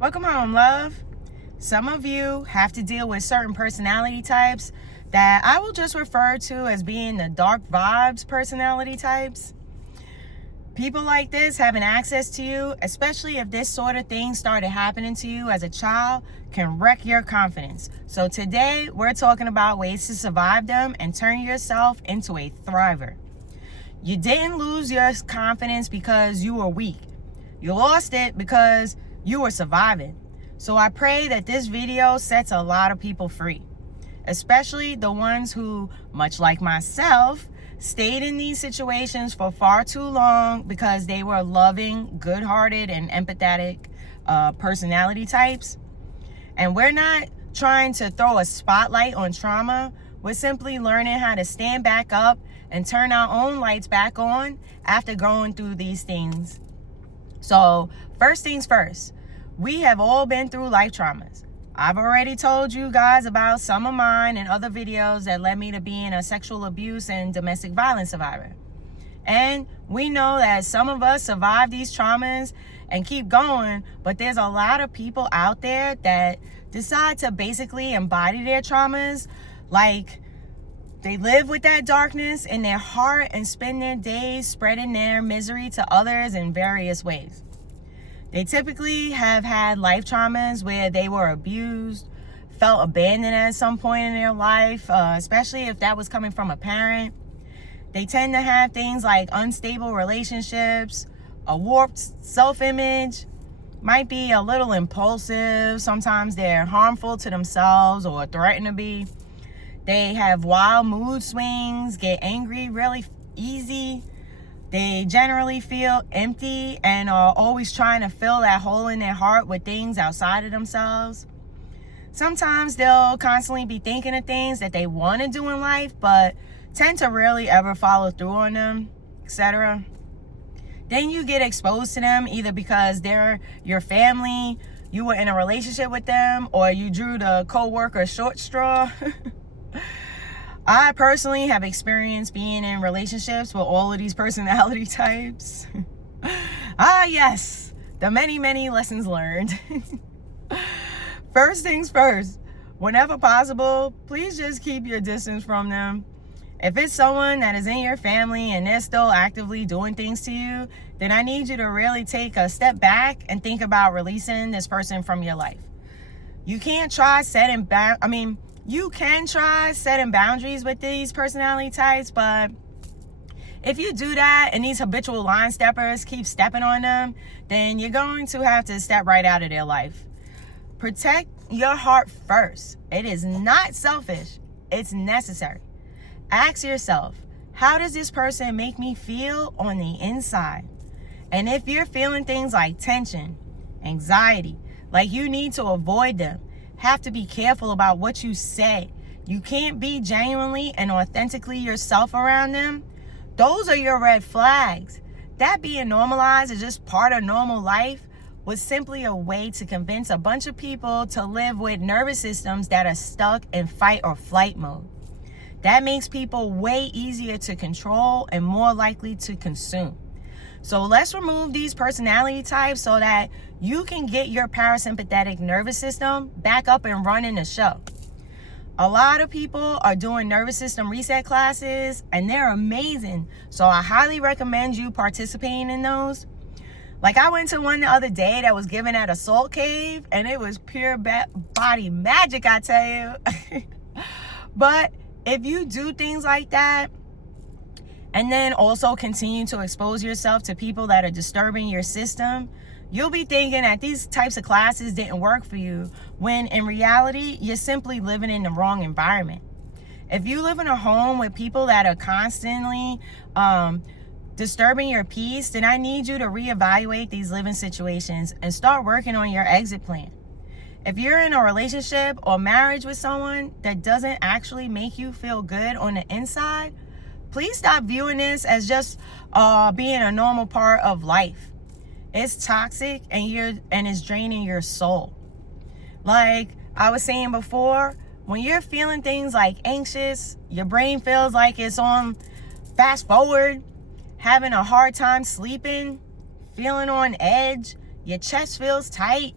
Welcome home, love. Some of you have to deal with certain personality types that I will just refer to as being the dark vibes personality types. People like this having access to you, especially if this sort of thing started happening to you as a child, can wreck your confidence. So today we're talking about ways to survive them and turn yourself into a thriver. You didn't lose your confidence because you were weak. You lost it because you were surviving. So I pray that this video sets a lot of people free, especially the ones who, much like myself, stayed in these situations for far too long because they were loving, good-hearted, and empathetic personality types. And we're not trying to throw a spotlight on trauma. We're simply learning how to stand back up and turn our own lights back on after going through these things. So first things first, we have all been through life traumas. I've already told you guys about some of mine and other videos that led me to being a sexual abuse and domestic violence survivor. And we know that some of us survive these traumas and keep going, but there's a lot of people out there that decide to basically embody their traumas, like they live with that darkness in their heart and spend their days spreading their misery to others in various ways. They typically have had life traumas where they were abused, felt abandoned at some point in their life, especially if that was coming from a parent. They tend to have things like unstable relationships, a warped self-image, might be a little impulsive. Sometimes they're harmful to themselves or threaten to be. They have wild mood swings, get angry really easy. They generally feel empty and are always trying to fill that hole in their heart with things outside of themselves. Sometimes they'll constantly be thinking of things that they want to do in life, but tend to rarely ever follow through on them, etc. Then you get exposed to them either because they're your family, you were in a relationship with them, or you drew the co-worker short straw. I personally have experienced being in relationships with all of these personality types. Yes, the many lessons learned. First things first, whenever possible, please just keep your distance from them. If it's someone that is in your family and they're still actively doing things to you, then I need you to really take a step back and think about releasing this person from your life. You can try setting boundaries with these personality types, but if you do that and these habitual line steppers keep stepping on them, then you're going to have to step right out of their life. Protect your heart first. It is not selfish. It's necessary. Ask yourself, how does this person make me feel on the inside? And if you're feeling things like tension, anxiety, like you need to avoid them, have to be careful about what you say. You can't be genuinely and authentically yourself around them. Those are your red flags. That being normalized is just part of normal life was simply a way to convince a bunch of people to live with nervous systems that are stuck in fight or flight mode. That makes people way easier to control and more likely to consume. So let's remove these personality types so that you can get your parasympathetic nervous system back up and running the show. A lot of people are doing nervous system reset classes and they're amazing. So I highly recommend you participating in those. Like I went to one the other day that was given at a salt cave and it was pure body magic, I tell you. But if you do things like that, and then also continue to expose yourself to people that are disturbing your system, you'll be thinking that these types of classes didn't work for you, when in reality, you're simply living in the wrong environment. If you live in a home with people that are constantly disturbing your peace, then I need you to reevaluate these living situations and start working on your exit plan. If you're in a relationship or marriage with someone that doesn't actually make you feel good on the inside, please stop viewing this as just being a normal part of life. It's toxic and it's draining your soul. Like I was saying before, when you're feeling things like anxious, your brain feels like it's on fast forward, having a hard time sleeping, feeling on edge, your chest feels tight,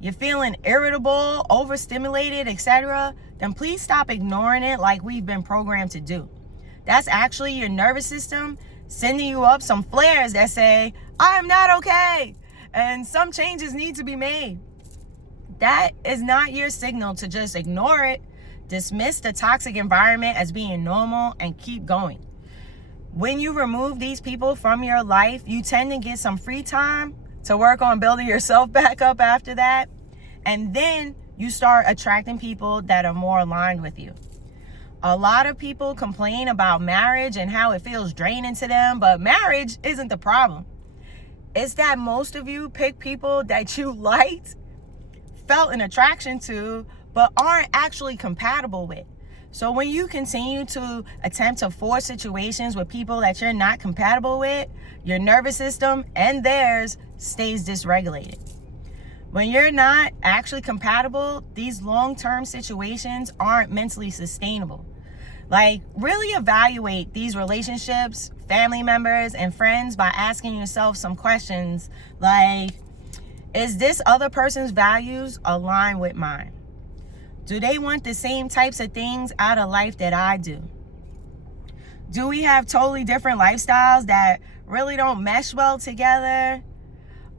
you're feeling irritable, overstimulated, etc., then please stop ignoring it like we've been programmed to do. That's actually your nervous system sending you up some flares that say, I'm not okay, and some changes need to be made. That is not your signal to just ignore it, dismiss the toxic environment as being normal, and keep going. When you remove these people from your life, you tend to get some free time to work on building yourself back up after that. And then you start attracting people that are more aligned with you. A lot of people complain about marriage and how it feels draining to them, but marriage isn't the problem. It's that most of you pick people that you liked, felt an attraction to, but aren't actually compatible with. So when you continue to attempt to force situations with people that you're not compatible with, your nervous system and theirs stays dysregulated. When you're not actually compatible, these long-term situations aren't mentally sustainable. Like, really evaluate these relationships, family members, and friends by asking yourself some questions like, is this other person's values aligned with mine? Do they want the same types of things out of life that I do? Do we have totally different lifestyles that really don't mesh well together?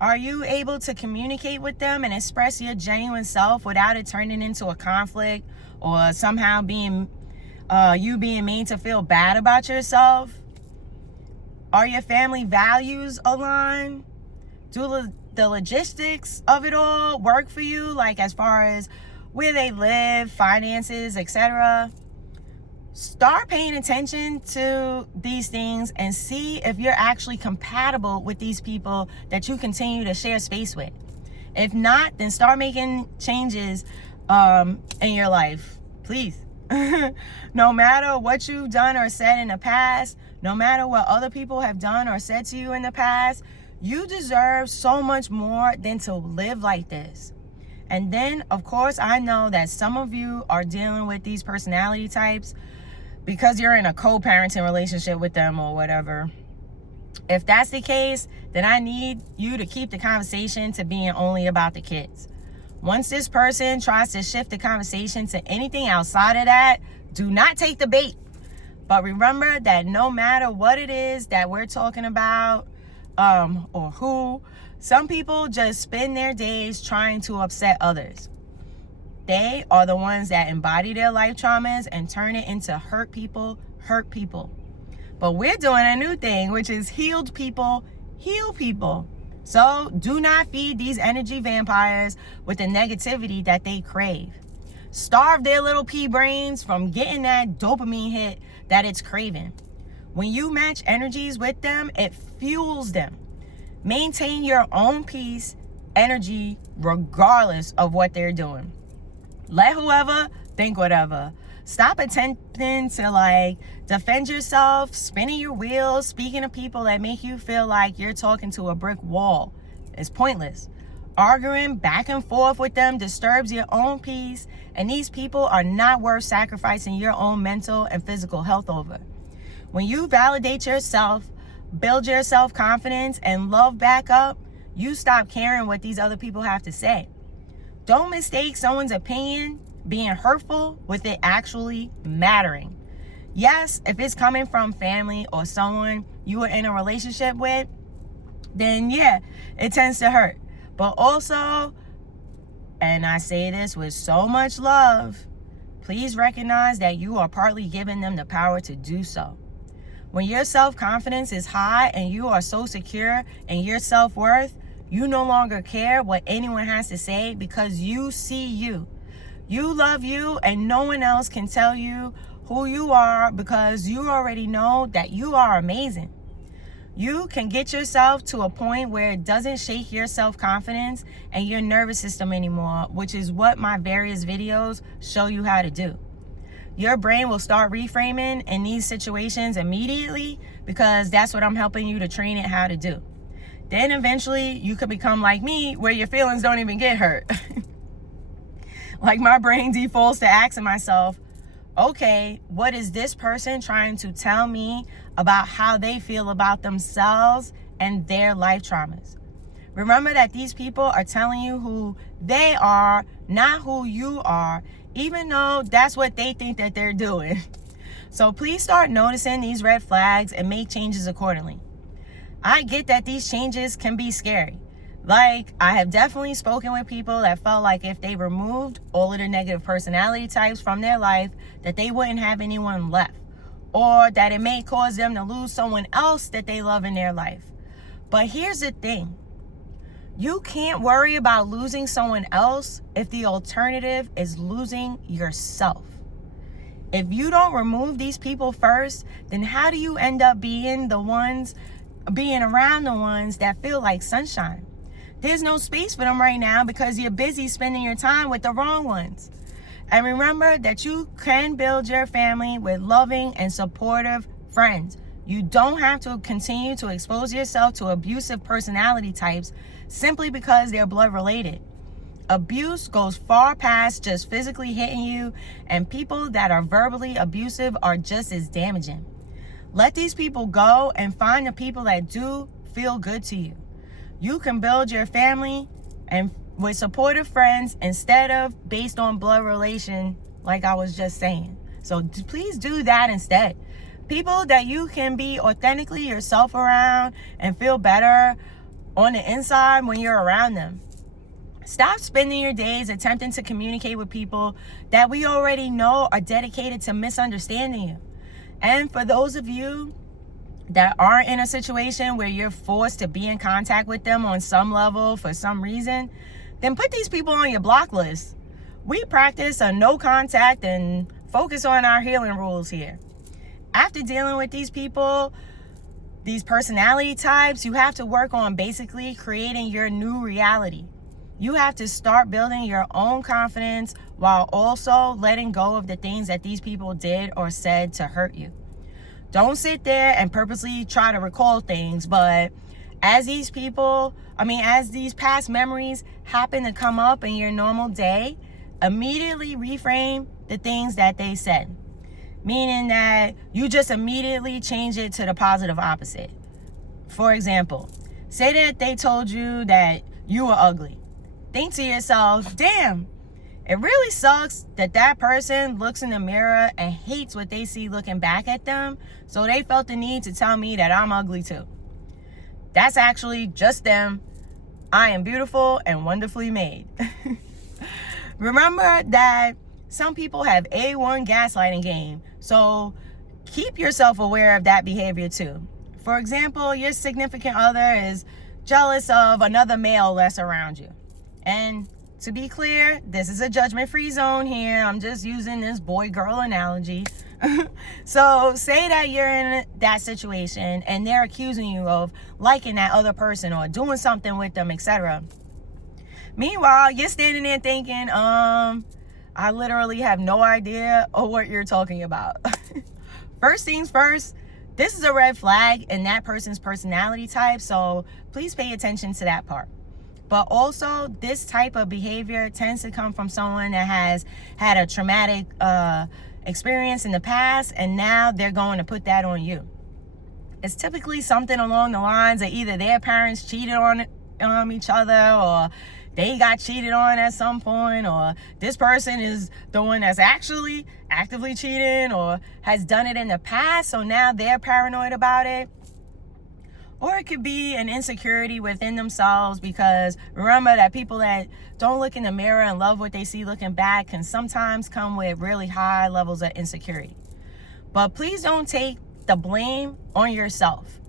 Are you able to communicate with them and express your genuine self without it turning into a conflict or somehow being made to feel bad about yourself? Are your family values aligned? Do the logistics of it all work for you, like as far as where they live, finances, etc.? Start paying attention to these things and see if you're actually compatible with these people that you continue to share space with. If not, then start making changes in your life, please. No matter what you've done or said in the past, no matter what other people have done or said to you in the past, you deserve so much more than to live like this. And then, of course, I know that some of you are dealing with these personality types because you're in a co-parenting relationship with them or whatever. If that's the case, then I need you to keep the conversation to being only about the kids. Once this person tries to shift the conversation to anything outside of that, do not take the bait. But remember that no matter what it is that we're talking about, or who, some people just spend their days trying to upset others. They are the ones that embody their life traumas and turn it into hurt people. But we're doing a new thing, which is healed people heal people. So do not feed these energy vampires with the negativity that they crave. Starve their little pea brains from getting that dopamine hit that it's craving. When you match energies with them, it fuels them. Maintain your own peace, energy, regardless of what they're doing. Let whoever think whatever. Stop attempting to defend yourself, spinning your wheels, speaking to people that make you feel like you're talking to a brick wall. It's pointless. Arguing back and forth with them disturbs your own peace, and these people are not worth sacrificing your own mental and physical health over. When you validate yourself, build your self-confidence, and love back up, you stop caring what these other people have to say. Don't mistake someone's opinion being hurtful with it actually mattering. Yes, if it's coming from family or someone you are in a relationship with, then yeah, it tends to hurt. But also, and I say this with so much love, please recognize that you are partly giving them the power to do so. When your self-confidence is high and you are so secure in your self-worth, you no longer care what anyone has to say because you see you. You love you, and no one else can tell you who you are because you already know that you are amazing. You can get yourself to a point where it doesn't shake your self-confidence and your nervous system anymore, which is what my various videos show you how to do. Your brain will start reframing in these situations immediately because that's what I'm helping you to train it how to do. Then eventually you could become like me, where your feelings don't even get hurt. Like, my brain defaults to asking myself, okay, what is this person trying to tell me about how they feel about themselves and their life traumas? Remember that these people are telling you who they are, not who you are, even though that's what they think that they're doing. So please start noticing these red flags and make changes accordingly. I get that these changes can be scary. Like, I have definitely spoken with people that felt like if they removed all of the negative personality types from their life, that they wouldn't have anyone left, or that it may cause them to lose someone else that they love in their life. But here's the thing. You can't worry about losing someone else if the alternative is losing yourself. If you don't remove these people first, then how do you end up being around the ones that feel like sunshine? There's no space for them right now because you're busy spending your time with the wrong ones. And remember that you can build your family with loving and supportive friends. You don't have to continue to expose yourself to abusive personality types simply because they're blood related. Abuse goes far past just physically hitting you, and people that are verbally abusive are just as damaging. Let these people go and find the people that do feel good to you. You can build your family and with supportive friends instead of based on blood relation, like I was just saying. So please do that instead. People that you can be authentically yourself around and feel better on the inside when you're around them. Stop spending your days attempting to communicate with people that we already know are dedicated to misunderstanding you. And for those of you that aren't in a situation where you're forced to be in contact with them on some level for some reason, then put these people on your block list. We practice a no contact and focus on our healing rules here. After dealing with these people, these personality types, you have to work on basically creating your new reality. You have to start building your own confidence while also letting go of the things that these people did or said to hurt you. Don't sit there and purposely try to recall things, but as these past memories happen to come up in your normal day, immediately reframe the things that they said. Meaning that you just immediately change it to the positive opposite. For example, say that they told you that you were ugly. Think to yourself, damn, it really sucks that person looks in the mirror and hates what they see looking back at them, so they felt the need to tell me that I'm ugly too. That's actually just them. I am beautiful and wonderfully made. Remember that some people have A1 gaslighting game, so keep yourself aware of that behavior too. For example, your significant other is jealous of another male that's around you. And to be clear, this is a judgment-free zone here. I'm just using this boy-girl analogy. So say that you're in that situation and they're accusing you of liking that other person or doing something with them, etc. Meanwhile, you're standing there thinking, I literally have no idea of what you're talking about. First things first, this is a red flag in that person's personality type, so please pay attention to that part. But also, this type of behavior tends to come from someone that has had a traumatic experience in the past, and now they're going to put that on you. It's typically something along the lines of either their parents cheated on each other, or they got cheated on at some point, or this person is the one that's actually actively cheating or has done it in the past, so now they're paranoid about it. Or it could be an insecurity within themselves, because remember that people that don't look in the mirror and love what they see looking back can sometimes come with really high levels of insecurity. But please don't take the blame on yourself.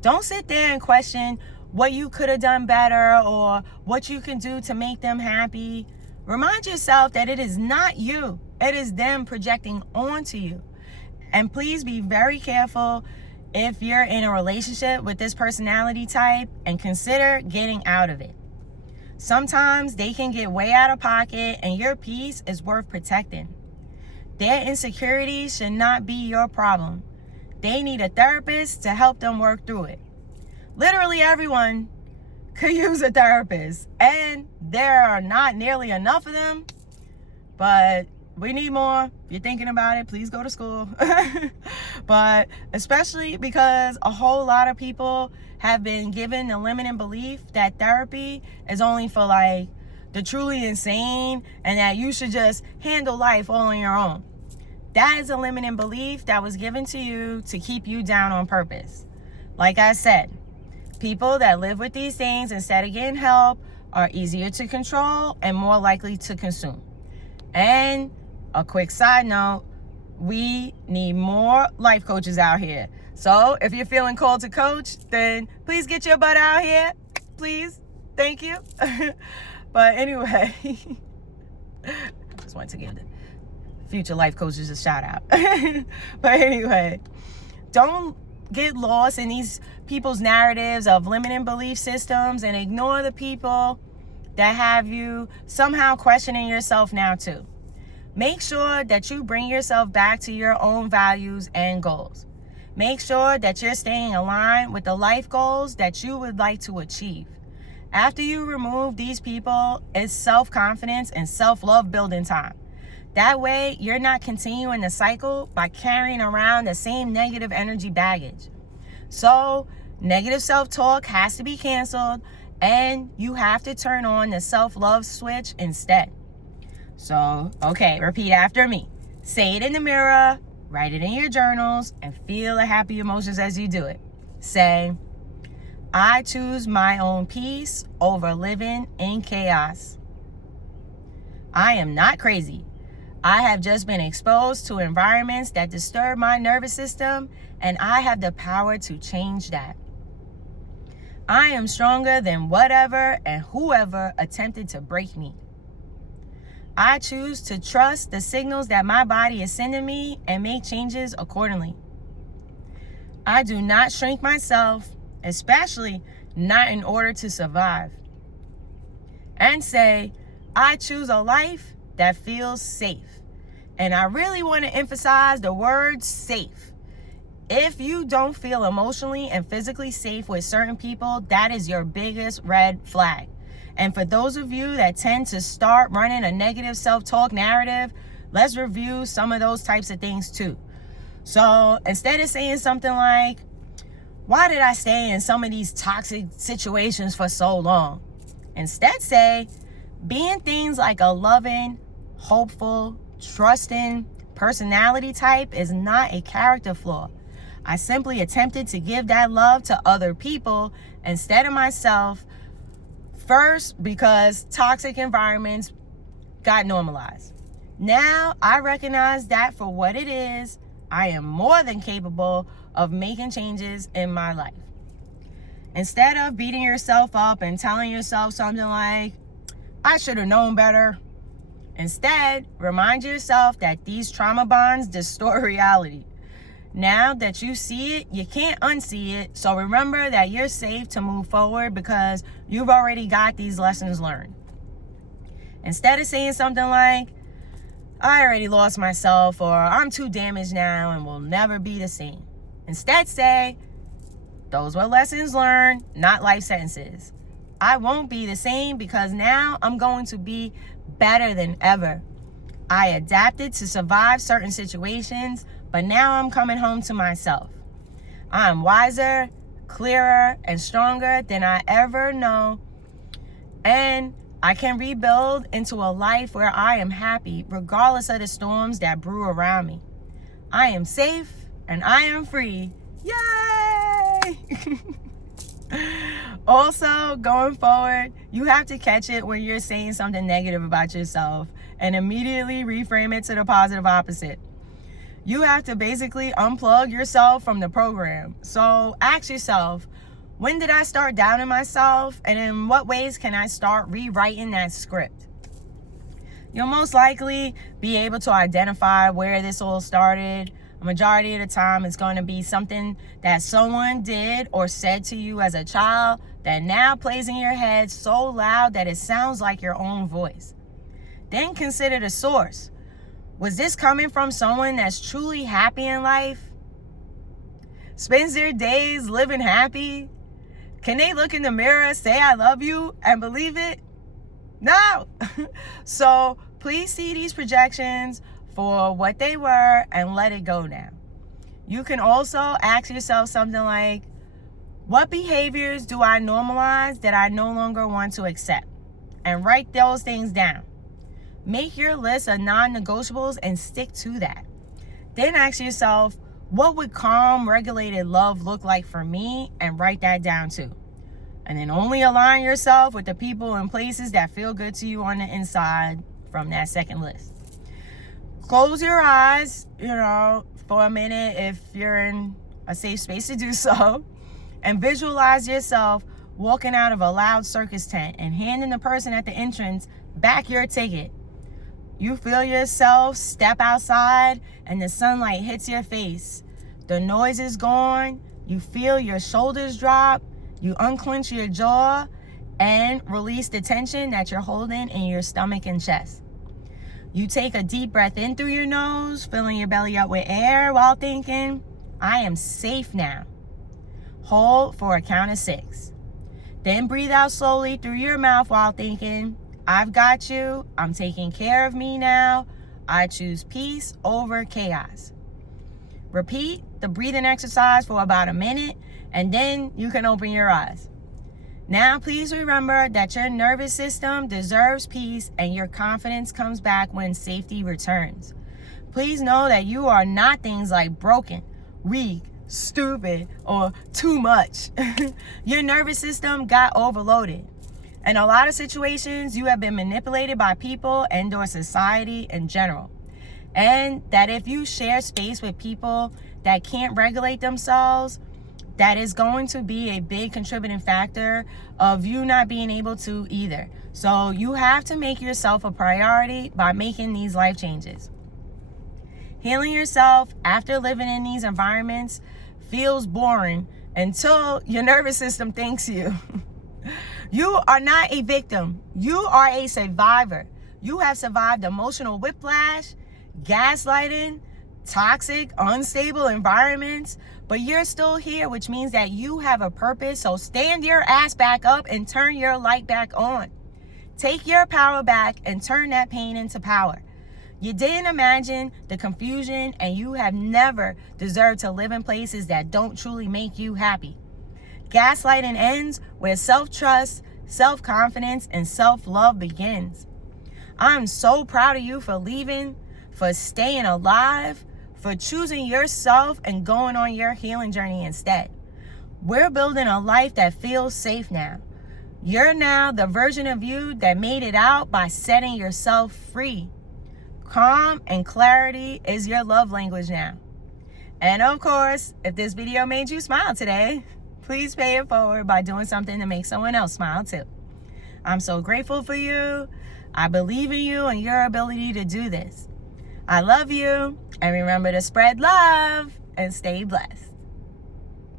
Don't sit there and question what you could have done better or what you can do to make them happy. Remind yourself that it is not you. It is them projecting onto you. And please be very careful if you're in a relationship with this personality type, and consider getting out of it. Sometimes they can get way out of pocket, and your peace is worth protecting. Their insecurities should not be your problem. They need a therapist to help them work through it. Literally everyone could use a therapist, and there are not nearly enough of them, but We need more. If you're thinking about it, please go to school. But especially because a whole lot of people have been given the limiting belief that therapy is only for like the truly insane and that you should just handle life all on your own. That is a limiting belief that was given to you to keep you down on purpose. Like I said, people that live with these things instead of getting help are easier to control and more likely to consume. And a quick side note, we need more life coaches out here. So if you're feeling called to coach, then please get your butt out here. Please. Thank you. But anyway, I just wanted to give the future life coaches a shout out. But anyway, don't get lost in these people's narratives of limiting belief systems and ignore the people that have you somehow questioning yourself now too. Make sure that you bring yourself back to your own values and goals. Make sure that you're staying aligned with the life goals that you would like to achieve. After you remove these people, it's self-confidence and self-love building time. That way, you're not continuing the cycle by carrying around the same negative energy baggage. So, negative self-talk has to be canceled, and you have to turn on the self-love switch instead. So, okay, repeat after me. Say it in the mirror, write it in your journals, and feel the happy emotions as you do it. Say, I choose my own peace over living in chaos. I am not crazy. I have just been exposed to environments that disturb my nervous system, and I have the power to change that. I am stronger than whatever and whoever attempted to break me. I choose to trust the signals that my body is sending me and make changes accordingly. I do not shrink myself, especially not in order to survive. And say, I choose a life that feels safe. And I really want to emphasize the word safe. If you don't feel emotionally and physically safe with certain people, that is your biggest red flag. And for those of you that tend to start running a negative self-talk narrative, let's review some of those types of things too. So instead of saying something like, why did I stay in some of these toxic situations for so long? Instead say, being things like a loving, hopeful, trusting personality type is not a character flaw. I simply attempted to give that love to other people instead of myself. First, because toxic environments got normalized. Now, I recognize that for what it is. I am more than capable of making changes in my life. Instead of beating yourself up and telling yourself something like, I should have known better. Instead, remind yourself that these trauma bonds distort reality. Now that you see it, you can't unsee it. So remember that you're safe to move forward because you've already got these lessons learned. Instead of saying something like, I already lost myself, or I'm too damaged now and will never be the same. Instead say, those were lessons learned, not life sentences. I won't be the same because now I'm going to be better than ever. I adapted to survive certain situations, but now I'm coming home to myself. I'm wiser, clearer, and stronger than I ever know. And I can rebuild into a life where I am happy, regardless of the storms that brew around me. I am safe and I am free. Yay! Also, going forward, you have to catch it when you're saying something negative about yourself and immediately reframe it to the positive opposite. You have to basically unplug yourself from the program. So ask yourself, when did I start doubting myself? And in what ways can I start rewriting that script? You'll most likely be able to identify where this all started. A majority of the time, it's going to be something that someone did or said to you as a child that now plays in your head so loud that it sounds like your own voice. Then consider the source. Was this coming from someone that's truly happy in life? Spends their days living happy? Can they look in the mirror, say I love you, and believe it? No. So please see these projections for what they were and let it go now. You can also ask yourself something like, what behaviors do I normalize that I no longer want to accept? And write those things down. Make your list of non-negotiables and stick to that. Then ask yourself, what would calm, regulated love look like for me? And write that down too. And then only align yourself with the people and places that feel good to you on the inside from that second list. Close your eyes, for a minute if you're in a safe space to do so. And visualize yourself walking out of a loud circus tent and handing the person at the entrance back your ticket. You feel yourself step outside and the sunlight hits your face. The noise is gone. You feel your shoulders drop. You unclench your jaw and release the tension that you're holding in your stomach and chest. You take a deep breath in through your nose, filling your belly up with air while thinking, I am safe now. Hold for a count of 6. Then breathe out slowly through your mouth while thinking, I've got you. I'm taking care of me now. I choose peace over chaos. Repeat the breathing exercise for about a minute, and then you can open your eyes. Now, please remember that your nervous system deserves peace and your confidence comes back when safety returns. Please know that you are not things like broken, weak, stupid, or too much. Your nervous system got overloaded. In a lot of situations, you have been manipulated by people and or society in general. And that if you share space with people that can't regulate themselves, that is going to be a big contributing factor of you not being able to either. So you have to make yourself a priority by making these life changes. Healing yourself after living in these environments feels boring until your nervous system thanks you. You are not a victim. You are a survivor. You have survived emotional whiplash, gaslighting, toxic, unstable environments, but you're still here, which means that you have a purpose. So stand your ass back up and turn your light back on. Take your power back and turn that pain into power. You didn't imagine the confusion, and you have never deserved to live in places that don't truly make you happy. Gaslighting ends where self-trust, self-confidence, and self-love begins. I'm so proud of you for leaving, for staying alive, for choosing yourself and going on your healing journey instead. We're building a life that feels safe now. You're now the version of you that made it out by setting yourself free. Calm and clarity is your love language now. And of course, if this video made you smile today, please pay it forward by doing something to make someone else smile too. I'm so grateful for you. I believe in you and your ability to do this. I love you, and remember to spread love and stay blessed.